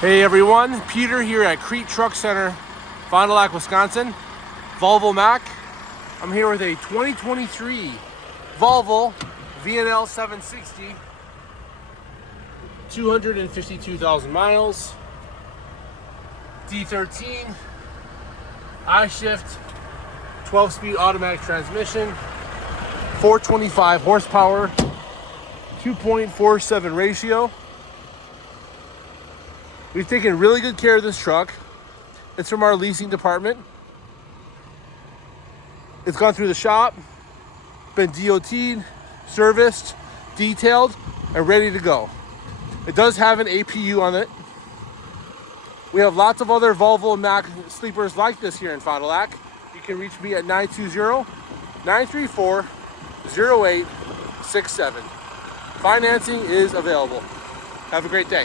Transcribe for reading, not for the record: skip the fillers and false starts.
Hey everyone, Peter here at Kriete Truck Center, Fond du Lac, Wisconsin. Volvo Mac. I'm here with a 2023 Volvo VNL760, 252,000 miles, D13, Ishift, 12-speed automatic transmission, 425 horsepower, 2.47 ratio. We've taken really good care of this truck. It's from our leasing department. It's gone through the shop, been DOT'd, serviced, detailed, and ready to go. It does have an APU on it. We have lots of other Volvo and Mac sleepers like this here in Fond du Lac. You can reach me at 920-934-0867. Financing is available. Have a great day.